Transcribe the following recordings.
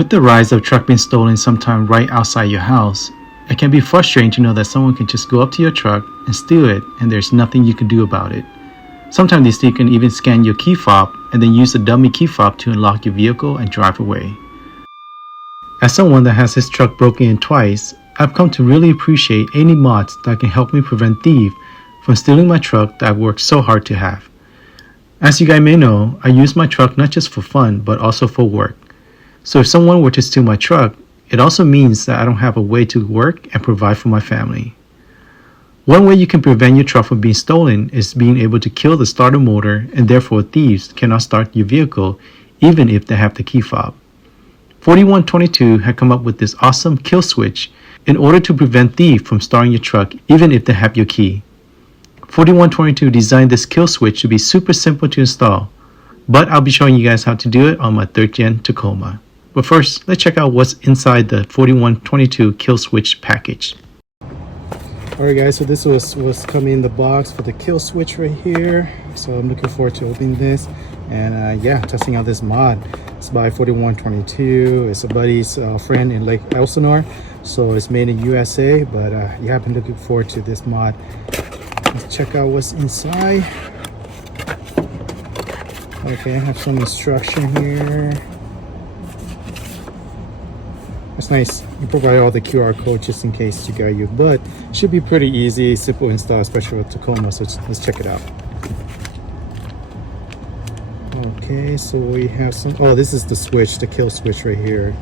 With the rise of truck being stolen sometime right outside your house, it can be frustrating to know that someone can just go up to your truck and steal it and there's nothing you can do about it. Sometimes these thieves can even scan your key fob and then use the dummy key fob to unlock your vehicle and drive away. As someone that has his truck broken in twice, I've come to really appreciate any mods that can help me prevent thieves from stealing my truck that I've worked so hard to have. As you guys may know, I use my truck not just for fun but also for work. So if someone were to steal my truck, it also means that I don't have a way to work and provide for my family. One way you can prevent your truck from being stolen is being able to kill the starter motor, and therefore thieves cannot start your vehicle even if they have the key fob. 4122 had come up with this awesome kill switch in order to prevent thieves from starting your truck even if they have your key. 4122 designed this kill switch to be super simple to install, but I'll be showing you guys how to do it on my 3rd gen Tacoma. But first, let's check out what's inside the 4122 kill switch package. Alright guys, so this was coming in the box for the kill switch right here. So I'm looking forward to opening this and yeah, testing out this mod. It's by 4122. It's a buddy's friend in Lake Elsinore, so it's made in USA. But yeah, I've been looking forward to this mod. Let's check out what's inside. Okay, I have some instruction here. That's nice. You provide all the QR code just in case you got you, but it should be pretty easy, simple install, especially with Tacoma. So let's check it out. Okay, so we have some. Oh, this is the switch, the kill switch right here.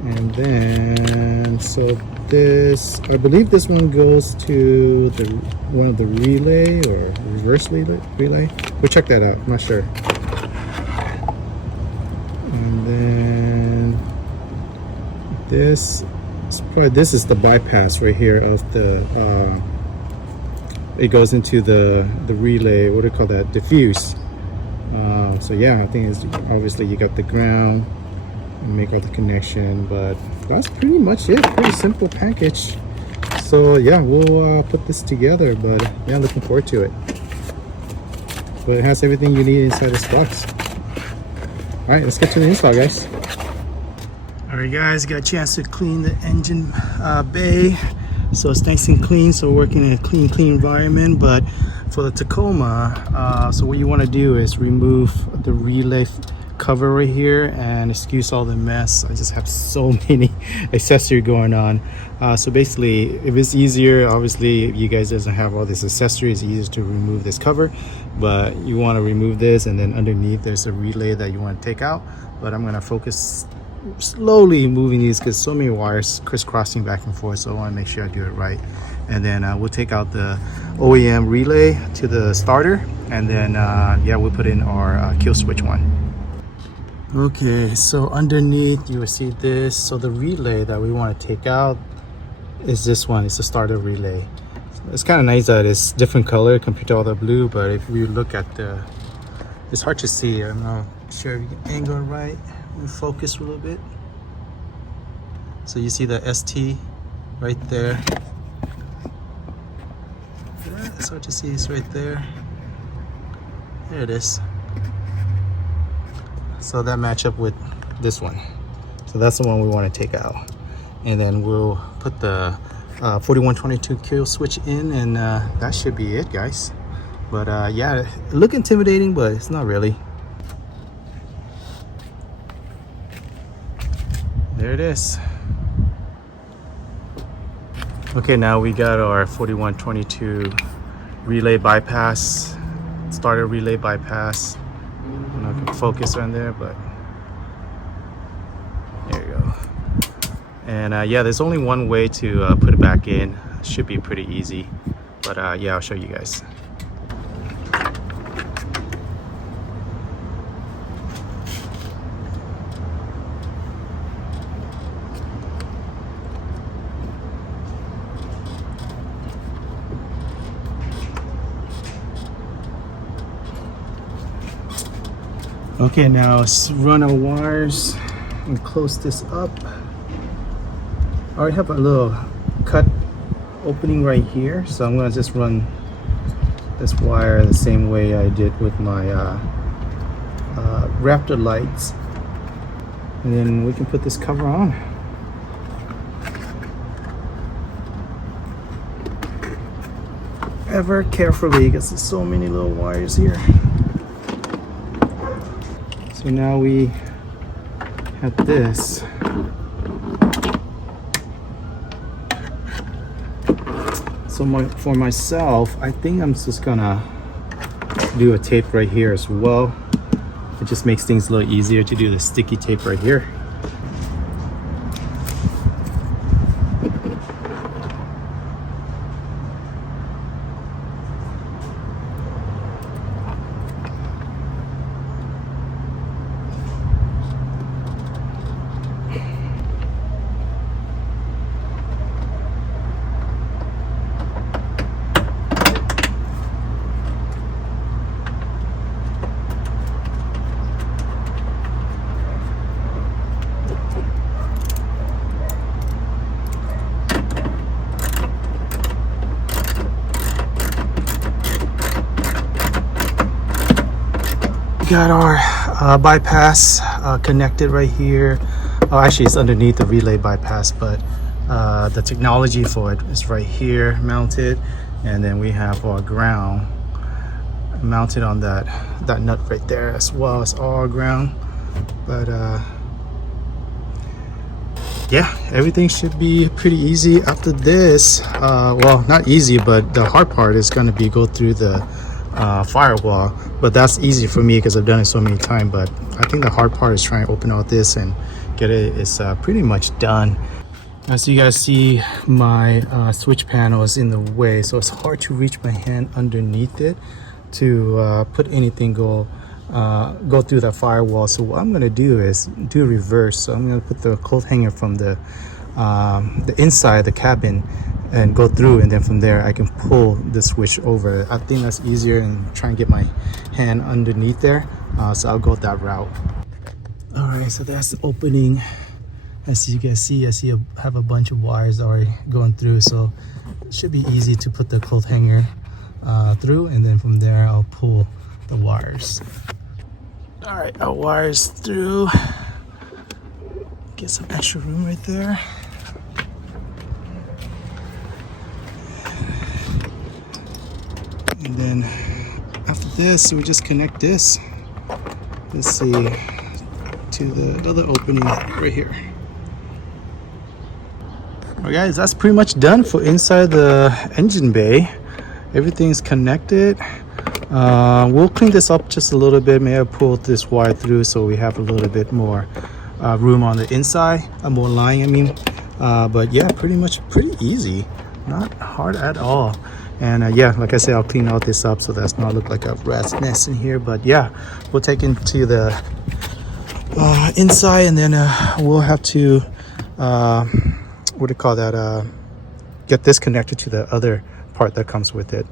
And then, so this, I believe this one goes to the one of the relay or reverse relay. We'll check that out. I'm not sure. And then this is the bypass right here of the it goes into the relay. What do you call that? Diffuse. So yeah, I think it's obviously you got the ground and make all the connection, but that's pretty much it. Pretty simple package. So yeah, we'll put this together, but yeah, looking forward to it. But it has everything you need inside this box. All right, let's get to the install, guys. All right guys, got a chance to clean the engine bay, so it's nice and clean. So we're working in a clean environment. But for the Tacoma, so what you want to do is remove the relay cover right here, and excuse all the mess. I just have so many accessories going on. So basically, if it's easier, obviously if you guys doesn't have all these accessories, it's easier to remove this cover, but you want to remove this, and then underneath there's a relay that you want to take out. But I'm going to focus slowly moving these because so many wires crisscrossing back and forth, so I want to make sure I do it right. And then we'll take out the OEM relay to the starter, and then yeah, we'll put in our kill switch one. Okay, so underneath you will see this. So the relay that we want to take out is this one. It's a starter relay. It's kind of nice that it's different color compared to all the blue, but if we look at the, it's hard to see. I'm not sure if you can angle it right. We focus a little bit. So you see the ST right there. It's hard to see, it's right there. There it is. So that match up with this one. So that's the one we want to take out. And then we'll put the 4122 kill switch in, and that should be it, guys. But yeah, it look intimidating, but it's not really. There it is. Okay, now we got our 4122 relay bypass, starter relay bypass. I'm not gonna focus on there, but there you go. And yeah, there's only one way to put it back in. It should be pretty easy, but yeah, I'll show you guys. Okay, now let's run our wires and close this up. I already have a little cut opening right here, so I'm gonna just run this wire the same way I did with my Raptor lights. and then we can put this cover on. Ever carefully, because there's so many little wires here. So now we have this. So for myself, I think I'm just gonna do a tape right here as well. It just makes things a little easier to do the sticky tape right here. Got our bypass connected right here. Oh, actually it's underneath the relay bypass, but the technology for it is right here mounted, and then we have our ground mounted on that nut right there as well as our ground. But yeah, everything should be pretty easy after this. Well, not easy, but the hard part is going to be go through the firewall, but that's easy for me because I've done it so many times. But I think the hard part is trying to open out this and get it. It's pretty much done. As you guys see, my switch panel is in the way, so it's hard to reach my hand underneath it to put anything go through that firewall. So what I'm going to do is do reverse. So I'm going to put the coat hanger from the inside the cabin and go through, and then from there I can pull the switch over. I think that's easier and try and get my hand underneath there, so I'll go that route. All right, so that's the opening. As you can see, I have a bunch of wires already going through, so it should be easy to put the coat hanger through, and then from there I'll pull the wires. All right, our wires through. Get some extra room right there. And then after this, we just connect this, let's see, to the other opening right here. Alright guys, that's pretty much done for inside the engine bay. Everything's connected. We'll clean this up just a little bit. Maybe I'll pull this wire through so we have a little bit more room on the inside, more line, I mean. But yeah, pretty easy, not hard at all. And yeah, like I said, I'll clean all this up so that's not look like a rat's nest in here. But yeah, we'll take it to the inside, and then we'll have to what do you call that, get this connected to the other part that comes with it.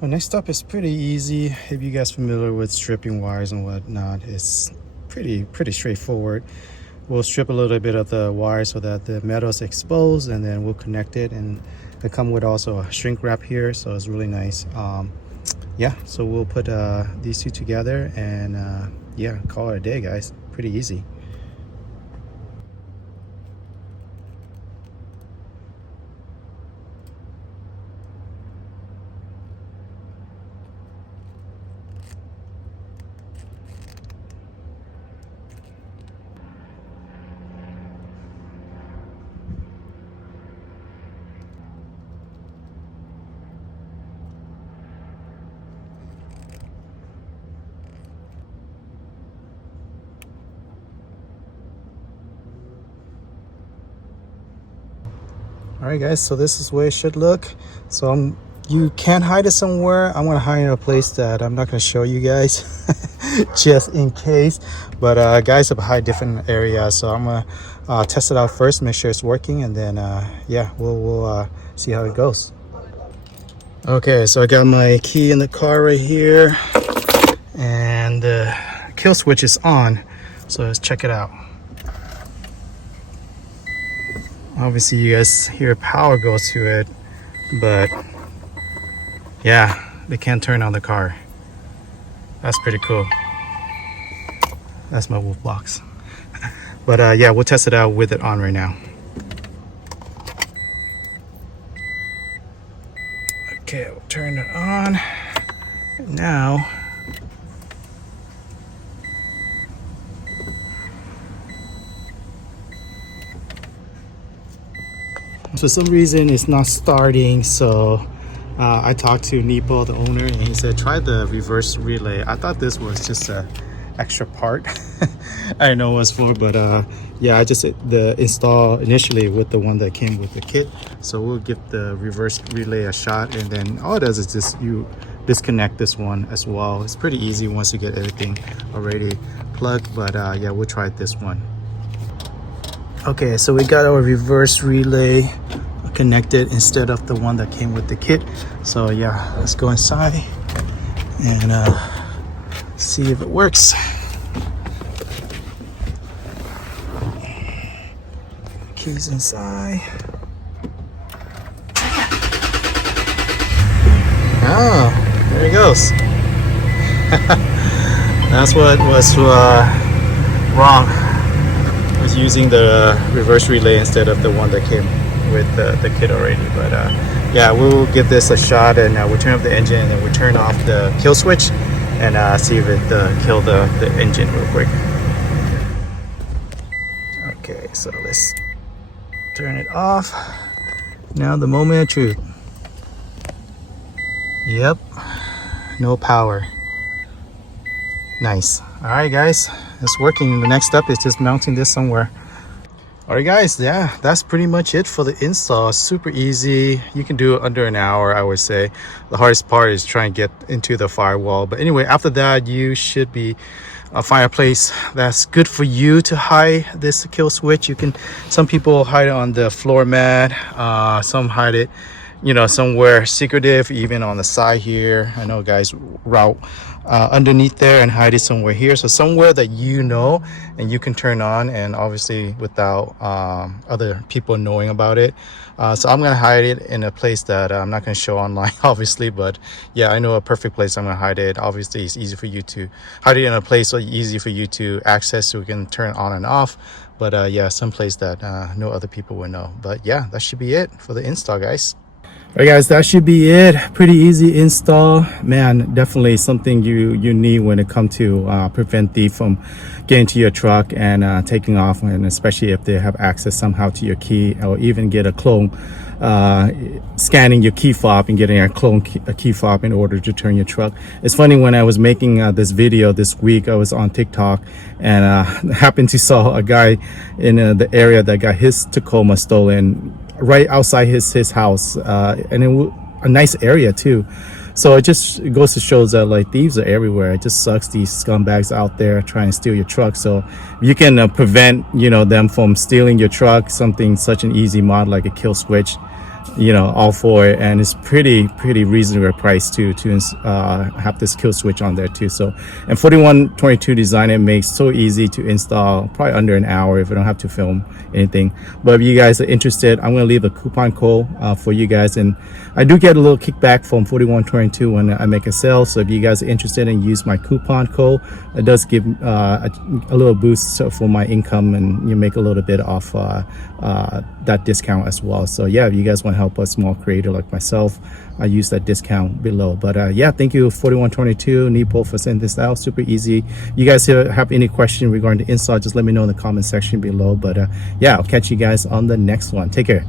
Well, next up is pretty easy. If you guys are familiar with stripping wires and whatnot, it's pretty straightforward. We'll strip a little bit of the wire so that the metal is exposed, and then we'll connect it. And they come with also a shrink wrap here, so it's really nice. Yeah, so we'll put these two together, and yeah, call it a day, guys. Pretty easy. All right guys, so this is the way it should look. So you can hide it somewhere. I'm gonna hide in a place that I'm not gonna show you guys just in case. But guys, I'll hide different areas, so I'm gonna test it out first, make sure it's working, and then yeah, we'll see how it goes. Okay, so I got my key in the car right here, and the kill switch is on, so let's check it out. Obviously you guys hear power goes to it, but yeah, they can't turn on the car. That's pretty cool. That's my Wolfbox. But yeah, we'll test it out with it on right now. Okay, we'll turn it on now. For some reason it's not starting, so I talked to Nepo, the owner, and he said try the reverse relay. I thought this was just a extra part. I didn't know what it was for, but yeah, I just the install initially with the one that came with the kit. So we'll give the reverse relay a shot, and then all it does is just you disconnect this one as well. It's pretty easy once you get everything already plugged, but yeah, we'll try this one. Okay, so we got our reverse relay connected instead of the one that came with the kit. So yeah, let's go inside and see if it works. Keys inside. Oh, there it goes. That's what was wrong. I was using the reverse relay instead of the one that came with the kit already. But yeah, we'll give this a shot, and we'll turn up the engine, and then we'll turn off the kill switch and see if it killed the engine real quick. Okay, so let's turn it off. Now the moment of truth. Yep, no power. Nice. All right, guys, it's working. The next step is just mounting this somewhere. All right, guys, yeah, that's pretty much it for the install. Super easy. You can do it under an hour, I would say. The hardest part is trying to get into the firewall. But anyway, after that, you should be find a place that's good for you to hide this kill switch. You can, some people hide it on the floor mat, some hide it, you know, somewhere secretive, even on the side here. I know guys route underneath there and hide it somewhere here. So somewhere that you know and you can turn on, and obviously without other people knowing about it. So I'm gonna hide it in a place that I'm not gonna show online, obviously, but yeah, I know a perfect place I'm gonna hide it. Obviously it's easy for you to hide it in a place so easy for you to access, so we can turn it on and off. But yeah, some place that no other people would know. But yeah, that should be it for the install, guys. All right, guys, that should be it. Pretty easy install. Man, definitely something you need when it comes to prevent thief from getting to your truck and taking off, and especially if they have access somehow to your key, or even get a clone, scanning your key fob and getting a clone key fob in order to turn your truck. It's funny, when I was making this video this week, I was on TikTok and happened to saw a guy in the area that got his Tacoma stolen right outside his house, and a nice area too. So it just goes to show that like thieves are everywhere. It just sucks, these scumbags out there trying to steal your truck. So you can prevent, you know, them from stealing your truck, something such an easy mod like a kill switch, you know, all for it. And it's pretty reasonable price too to have this kill switch on there too. So, and 4122 design, it makes so easy to install, probably under an hour if you don't have to film anything. But if you guys are interested, I'm going to leave a coupon code for you guys, and I do get a little kickback from 4122 when I make a sale. So if you guys are interested and use my coupon code, it does give a little boost for my income, and you make a little bit off that discount as well. So yeah, if you guys want to help a small creator like myself, I use that discount below. But yeah, thank you 4122 Nepo for sending this out. Super easy. You guys have any question regarding the install, just let me know in the comment section below. But yeah, I'll catch you guys on the next one. Take care.